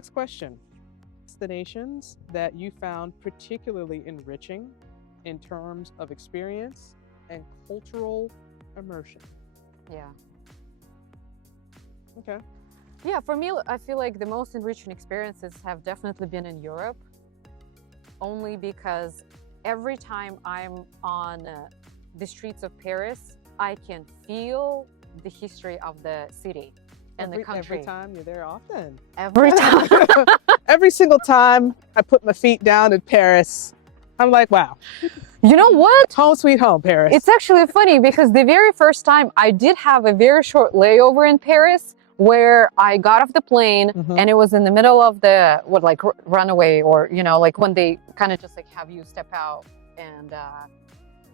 next question. Destinations that you found particularly enriching in terms of experience and cultural immersion. Yeah. Okay. Yeah, for me, I feel like the most enriching experiences have definitely been in Europe, only because every time I'm on the streets of Paris, I can feel the history of the city and the country. Every time you're there often. Every time. Every single time I put my feet down in Paris, I'm like, wow. You know what? Home sweet home, Paris. It's actually funny because the very first time I did have a very short layover in Paris where I got off the plane and it was in the middle of the, runaway, or, like when they kind of just like have you step out, and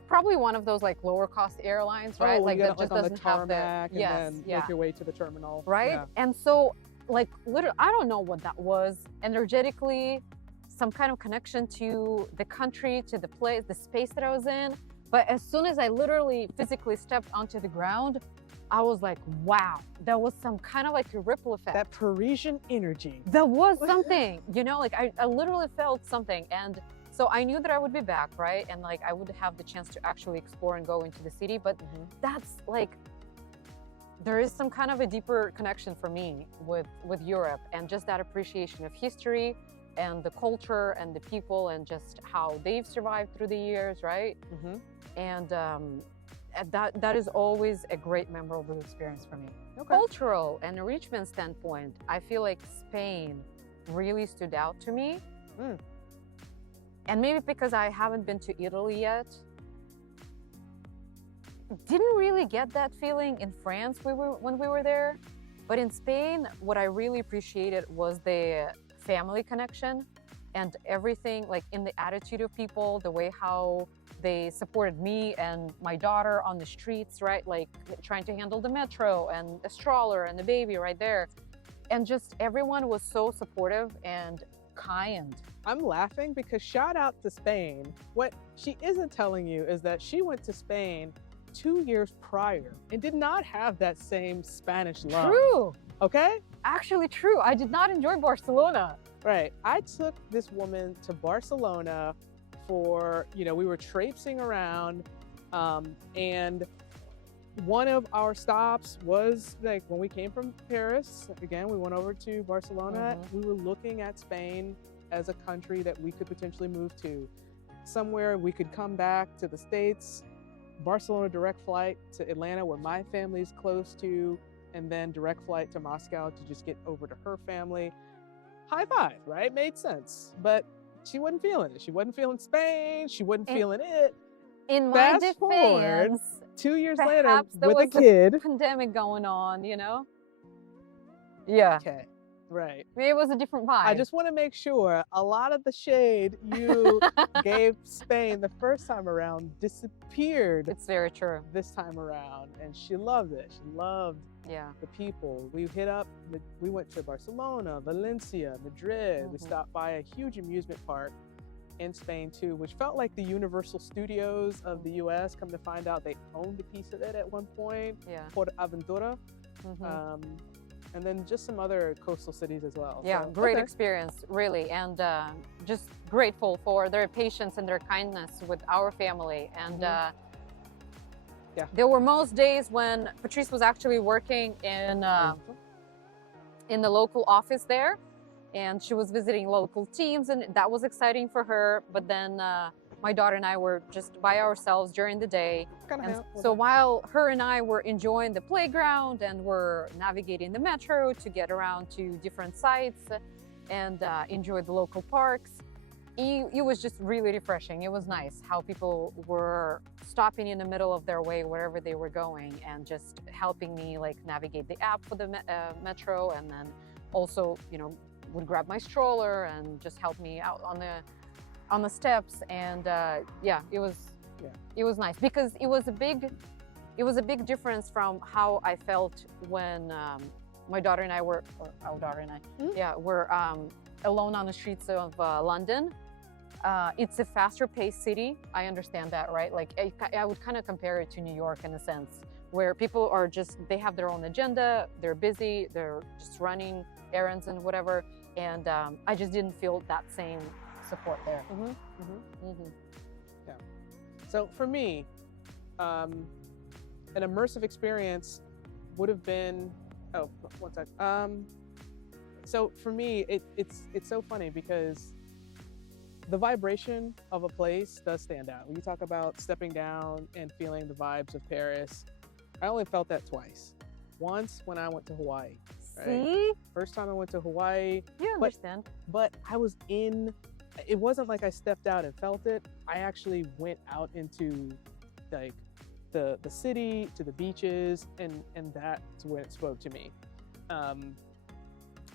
probably one of those like lower cost airlines, right? Like that just on the tarmac and then make your way to the terminal. Right? Yeah. And so like literally, I don't know what that was, energetically, some kind of connection to the country, to the place, the space that I was in. But as soon as I literally physically stepped onto the ground, I was like, wow, that was some kind of like a ripple effect. That Parisian energy. That was something, like I literally felt something. And so I knew that I would be back, right? And like I would have the chance to actually explore and go into the city. But that's like, there is some kind of a deeper connection for me with Europe, and just that appreciation of history and the culture and the people and just how they've survived through the years, right? And that is always a great memorable experience for me. Cultural and enrichment standpoint, I feel like Spain really stood out to me. And maybe because I haven't been to Italy yet, didn't really get that feeling in France when we were there. But in Spain, what I really appreciated was the family connection and everything, like in the attitude of people, the way how they supported me and my daughter on the streets, right? Like trying to handle the metro and a stroller and the baby right there. And just everyone was so supportive and kind. I'm laughing because shout out to Spain. What she isn't telling you is that she went to Spain 2 years prior and did not have that same Spanish love. True. Okay? Actually true. I did not enjoy Barcelona. Right. I took this woman to Barcelona for, we were traipsing around, and one of our stops was like when we came from Paris, again, we went over to Barcelona. We were looking at Spain as a country that we could potentially move to, somewhere we could come back to the States, Barcelona direct flight to Atlanta where my family's close to, and then direct flight to Moscow to just get over to her family. High five, right? Made sense. But she wasn't feeling it. She wasn't feeling Spain. She wasn't feeling it. In my Fast defense, forward 2 years later there with was a kid. Pandemic going on, Yeah. Okay, right. Maybe it was a different vibe. I just want to make sure a lot of the shade you gave Spain the first time around disappeared. It's very true. This time around, and she loved it. She loved the people. We went to Barcelona, Valencia, Madrid. We stopped by a huge amusement park in Spain too, which felt like the Universal Studios of the US. Come to find out they owned a piece of it at one point. Port Aventura. And then just some other coastal cities as well. Yeah, so, great experience, really. And just grateful for their patience and their kindness with our family. And there were most days when Patrice was actually working in the local office there, and she was visiting local teams, and that was exciting for her. But then my daughter and I were just by ourselves during the day. And so while her and I were enjoying the playground and were navigating the metro to get around to different sites and enjoy the local parks, it was just really refreshing. It was nice how people were stopping in the middle of their way wherever they were going and just helping me like navigate the app for the metro, and then also would grab my stroller and just help me out on the steps. And it was nice because it was a big difference from how I felt when my daughter and I were, or our daughter and I, were alone on the streets of London. It's a faster paced city. I understand that, right? Like I would kind of compare it to New York in a sense, where people are they have their own agenda, they're busy, they're just running errands and whatever. and I just didn't feel that same support there. Yeah. So for me, an immersive experience would have been. Oh, one sec. So for me, it's so funny because the vibration of a place does stand out. When you talk about stepping down and feeling the vibes of Paris, I only felt that twice. Once when I went to Hawaii. Right? See, First time I went to Hawaii, you understand. but I was in. It wasn't like I stepped out and felt it. I actually went out into like the city, to the beaches, and that's when it spoke to me.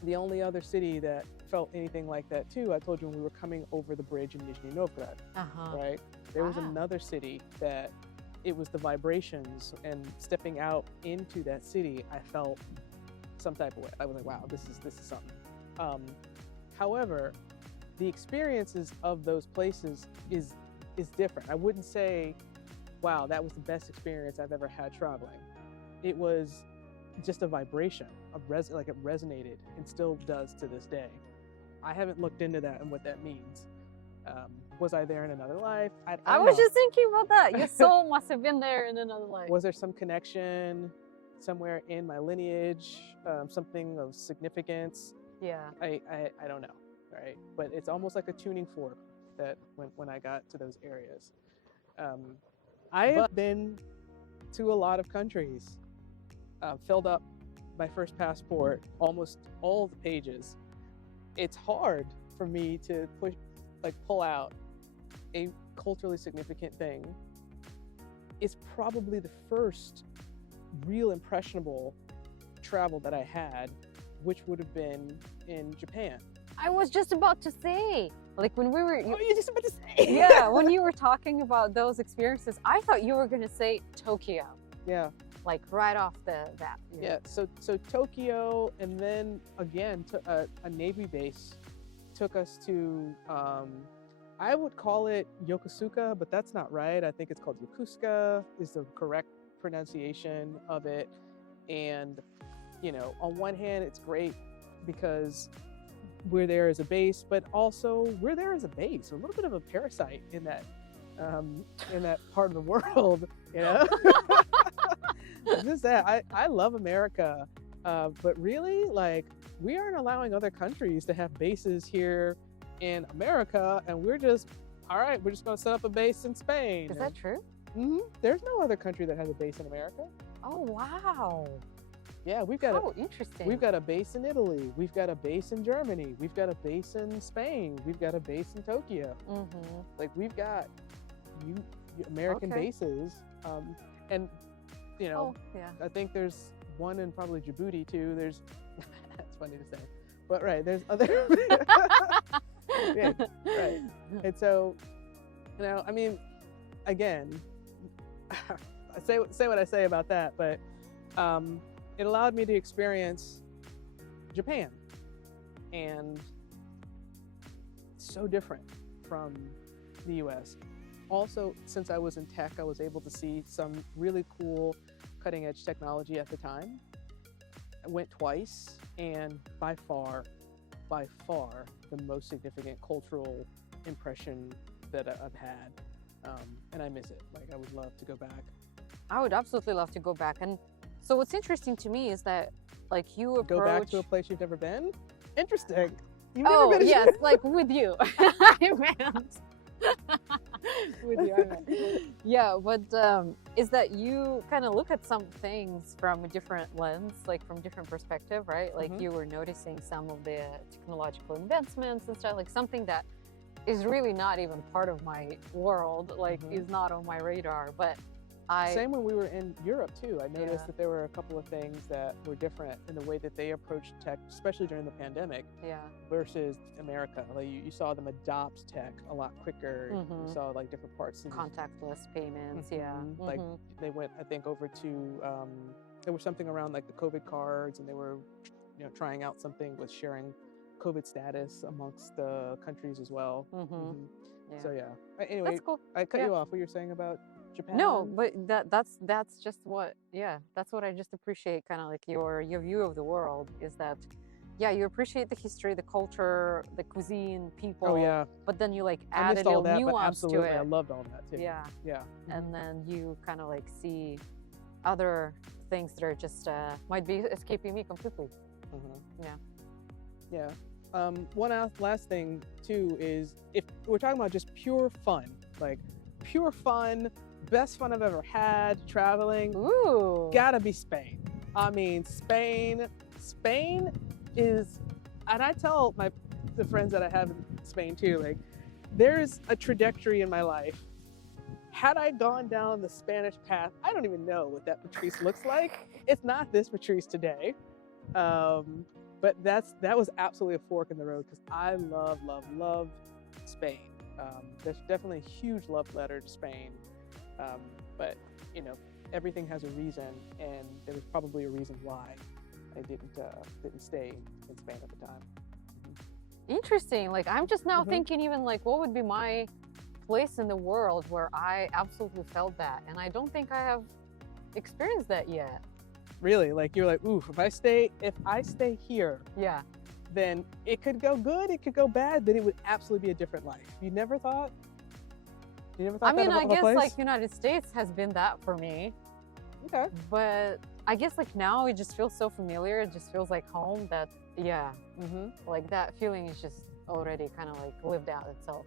The only other city that felt anything like that too, I told you when we were coming over the bridge in Nizhny Novgorod, right? There was Wow. another city that it was the vibrations, and stepping out into that city, I felt some type of way. I was like, wow, this is something. However, the experiences of those places is different. I wouldn't say, wow, that was the best experience I've ever had traveling. It was just a vibration, like it resonated and still does to this day. I haven't looked into that and what that means. Was I there in another life? I I don't was know. just thinking about that. Your soul must have been there in another life. Was there some connection somewhere in my lineage, something of significance? Yeah. I don't know, right? But it's almost like a tuning fork that when I got to those areas. I have been to a lot of countries, filled up my first passport, almost all the pages. It's hard for me to pull out a culturally significant thing. It's probably the first real impressionable travel that I had, which would have been in Japan. I was just about to say, like when we were, Oh, you're just about to say? yeah, when you were talking about those experiences, I thought you were gonna say Tokyo, Yeah. like right off the bat. Yeah, so Tokyo, and then again a Navy base took us to, I would call it Yokosuka, but that's not right. I think it's called Yokosuka is the correct pronunciation of it. And, on one hand, it's great because we're there as a base, but also we're there as a base, a little bit of a parasite in that part of the world, It's just that I love America, but really, like, we aren't allowing other countries to have bases here in America, and we're just going to set up a base in Spain. Is that true? There's no other country that has a base in America. Oh wow! Yeah, we've got interesting. we've got a base in Italy. We've got a base in Germany. We've got a base in Spain. We've got a base in Tokyo. Like, we've got American bases, and Oh yeah. I think there's one in probably Djibouti too. There's that's funny to say, but right, there's other. Yeah, right. And so, I mean, again, I say what I say about that, but it allowed me to experience Japan, and it's so different from the U.S. Also, since I was in tech, I was able to see some really cool cutting edge technology at the time. I went twice, and by far, the most significant cultural impression that I've had. And I miss it. Like, I would love to go back. I would absolutely love to go back. And so what's interesting to me is that, like, you approach... Go back to a place you've never been? Interesting. You've Oh, never been yes, like with you. I meant. With you, I meant. Yeah, but is that you kind of look at some things from a different lens, like from different perspective, right? Like you were noticing some of the technological advancements and stuff, like something that is really not even part of my world, like is not on my radar. But Same when we were in Europe too. I noticed Yeah. that there were a couple of things that were different in the way that they approached tech, especially during the pandemic, yeah, versus America. Like, you saw them adopt tech a lot quicker. Mhm. You saw like different parts of contactless payments, yeah. Like, they went, I think, over to there was something around like the COVID cards, and they were trying out something with sharing COVID status amongst the countries as well. Yeah. So yeah. Anyway, That's cool. I cut Yeah. you off. What you were saying about Japan? No, but that's just what, yeah, that's what I just appreciate, kind of like your view of the world, is that yeah, you appreciate the history, the culture, the cuisine, people. Oh yeah, But then you like I add a missed all little that, but nuance to absolutely, I it. loved all that too. Yeah. Yeah. And then you kind of like see other things that are just might be escaping me completely. Mhm. Yeah. Yeah. Last thing too is if we're talking about just pure fun, like pure fun, best fun I've ever had traveling, Ooh. gotta be Spain. I mean, Spain is, and I tell the friends that I have in Spain too, like there's a trajectory in my life. Had I gone down the Spanish path, I don't even know what that Patrice looks like. It's not this Patrice today. But that was absolutely a fork in the road because I love Spain. There's definitely a huge love letter to Spain. But you know, everything has a reason, and there was probably a reason why I didn't stay in Spain at the time. Interesting. Like I'm just now Mhm. thinking even like what would be my place in the world where I absolutely felt that, and I don't think I have experienced that yet. Really, like you're like, oof, if I stay here, Yeah. then it could go good, it could go bad, but it would absolutely be a different life. You never thought? You never thought I mean, that I about a guess place? like United States has been that for me, Okay. but I guess like now it just feels so familiar. It just feels like home that, yeah, Mm-hmm. like that feeling is just already kind of like lived out itself.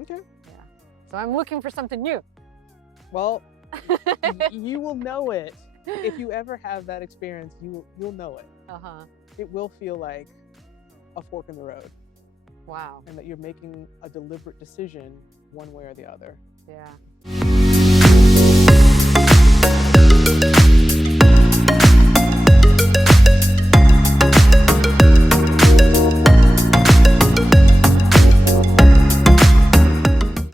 Okay. So I'm looking for something new. Well, you will know it if you ever have that experience. You'll know it. Uh-huh. It will feel like a fork in the road, Wow. and that you're making a deliberate decision one way or the other. Yeah.